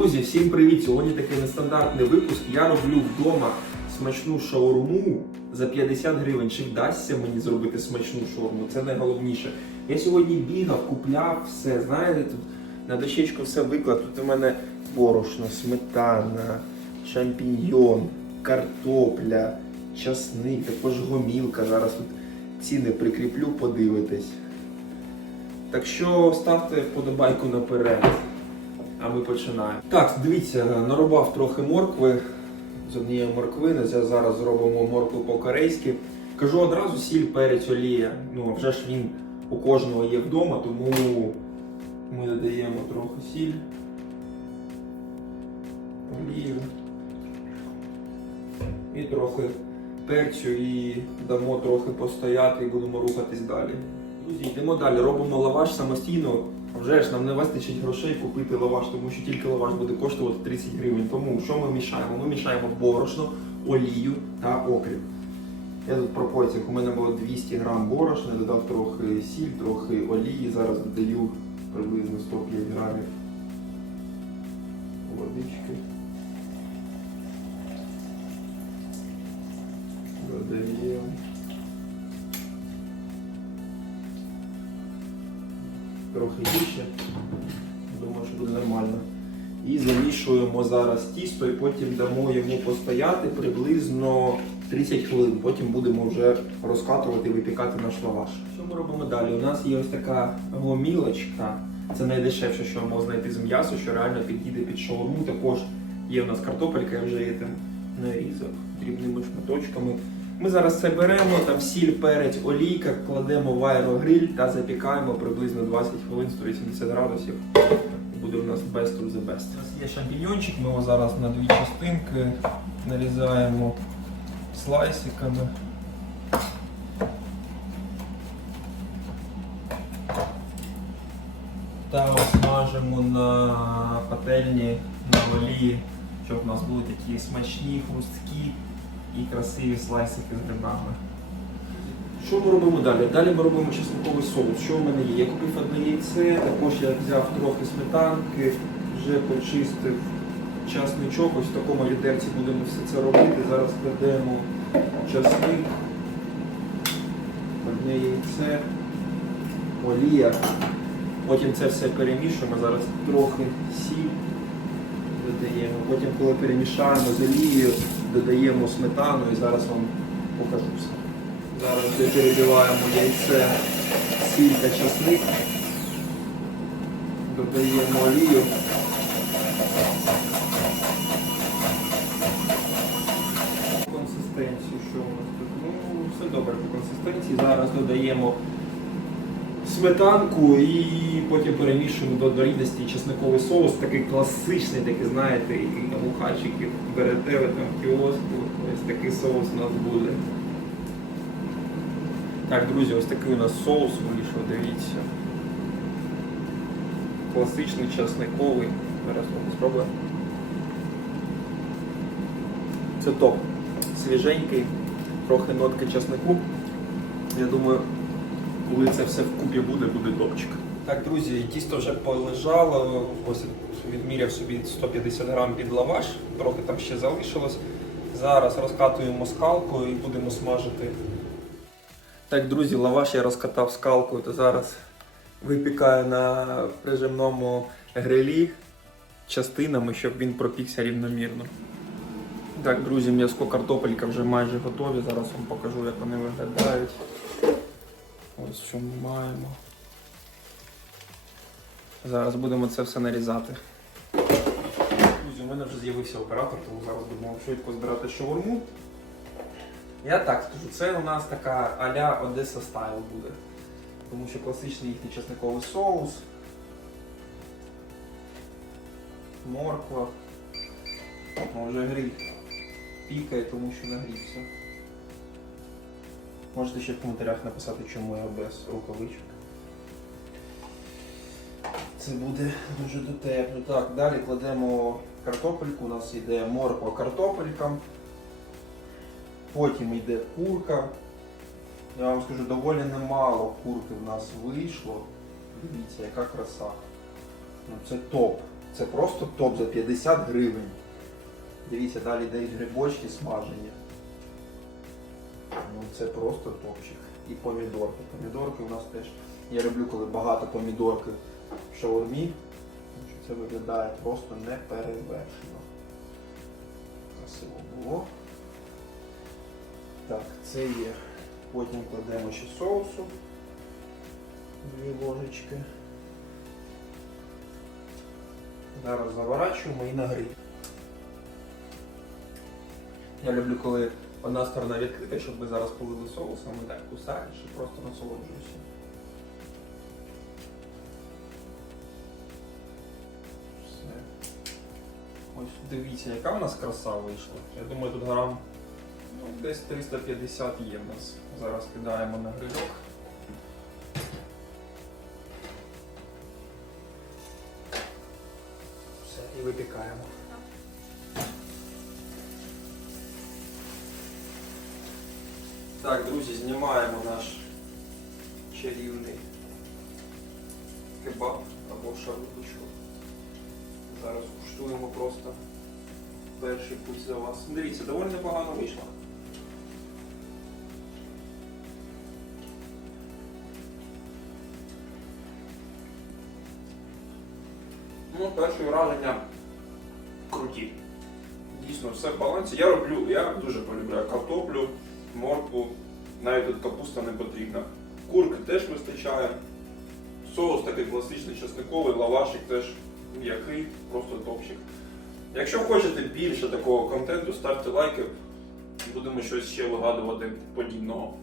Друзі, всім привіт! Сьогодні такий нестандартний випуск. Я роблю вдома смачну шаурму за 50 гривень. Чи вдасться мені зробити смачну шаурму? Це найголовніше. Я сьогодні бігав, купляв все. Знаєте, тут на дощечку все виклад. Тут у мене борошно, сметана, шампіньйон, картопля, часник, також гомілка. Зараз тут ціни прикріплю, подивитесь. Так що ставте вподобайку наперед. А ми починаємо. Так, дивіться, нарубав трохи моркви з однієї морквини. Зараз зробимо моркву по-корейськи. Кажу одразу сіль, перець, олія. Ну, вже ж він у кожного є вдома, тому ми додаємо трохи сіль, олію і трохи перцю і дамо трохи постояти і будемо рухатись далі. Друзі, йдемо далі. Робимо лаваш самостійно. Вже ж нам не вистачить грошей купити лаваш, тому що тільки лаваш буде коштувати 30 гривень. Тому що ми мішаємо? Ми мішаємо борошно, олію та окріп. Я тут в пропорціях, у мене було 200 грам борошна, додав трохи сіль, трохи олії. Зараз додаю приблизно 105 грамів водички. Додаємо. Трохи більше. Думаю, що буде нормально. І замішуємо зараз тісто і потім дамо йому постояти приблизно 30 хвилин. Потім будемо вже розкатувати і випікати наш лаваш. Що ми робимо далі? У нас є ось така гомілочка. Це найдешевше, що можна знайти з м'ясу, що реально підійде під шаурму. Також є в нас картопелька, я вже її там нарізав дрібними шматочками. Ми зараз це беремо, там сіль, перець, олійка, кладемо в аерогриль та запікаємо приблизно 20 хвилин 180 градусів. Буде у нас best of the best. У нас є шампіньончик, ми його зараз на дві частинки нарізаємо слайсиками. Та смажимо на пательні на олії, щоб у нас були такі смачні, хрусткі і красиві слайсики з грибами. Що ми робимо далі? Далі ми робимо чесниковий соус. Що в мене є? Я купив одне яйце, також я взяв трохи сметанки, вже почистив часничок. Ось в такому відерці будемо все це робити. Зараз кладемо часник, одне яйце, олія. Потім це все перемішуємо. Зараз трохи сіль додаємо. Потім, коли перемішаємо з олією, додаємо сметану і зараз вам покажу все. Зараз перебиваємо яйце, сіль та часник. Додаємо олію. Консистенцію, що у нас тут? Ну, все добре по консистенції. Зараз додаємо сметанку і потім перемішуємо до дорідності чесниковий соус, такий класичний, такий, знаєте, який там у хачиків берете ви там кіоску. Ось такий соус у нас буде. Так, друзі, ось такий у нас соус вийшов, дивіться. Класичний чесниковий. Зараз спробуємо. Це топ. Свіженький, трохи нотки чеснику. Я думаю, коли це все вкупі буде, буде топчик. Так, друзі, тісто вже полежало. Ось відміряв собі 150 грам під лаваш, трохи там ще залишилось. Зараз розкатуємо скалкою і будемо смажити. Так, друзі, лаваш я розкатав скалкою, то зараз випікаю на прижимному грилі частинами, щоб він пропікся рівномірно. Так, друзі, м'яско картопелька вже майже готові. Зараз вам покажу, як вони виглядають. Ось що ми маємо. Зараз будемо це все нарізати. Друзі, у мене вже з'явився оператор, тому зараз будемо швидко збирати шаурму. Я так скажу, це у нас така а-ля Одеса стайл буде. Тому що класичний їхній чесниковий соус. Морква. Ну, вже гриль пікає, тому що нагрівся. Можете ще в коментарях написати, чому я без рукавичок. Це буде дуже дотепно. Так, далі кладемо картопельку, у нас йде морква картопелька. Потім йде курка. Я вам скажу, доволі немало курки в нас вийшло. Дивіться, яка краса. Ну, це топ. Це просто топ за 50 гривень. Дивіться, далі йдуть грибочки смажені. Ну, це просто топчик. І помідорки. Помідорки у нас теж. Я люблю, коли багато помідорки шаурмі. Це виглядає просто неперевершено. Красиво було. Так, це є. Потім кладемо ще соусу. Дві ложечки. Зараз заворачуємо і на гриль. Я люблю, коли одна сторона відкрита, щоб ми зараз полили соусом і так кусаєш і просто насолоджуєшся. Дивіться, яка в нас краса вийшла. Я думаю, тут грам ну, десь 350 є в нас. Зараз кидаємо на грильок. Все, і випікаємо. Так, друзі, знімаємо наш чарівний кебаб або шарубочку. Зараз куштуємо просто перший путь за вас. Дивіться, доволі непогано вийшло. Ну, перші враження круті. Дійсно, все в балансі. Я роблю, я дуже полюбляю картоплю, моркву, навіть тут капуста не потрібна. Курки теж вистачає. Соус такий класичний чесниковий, лавашик теж м'який, просто топчик. Якщо хочете більше такого контенту, ставте лайки, будемо щось ще вигадувати подібного.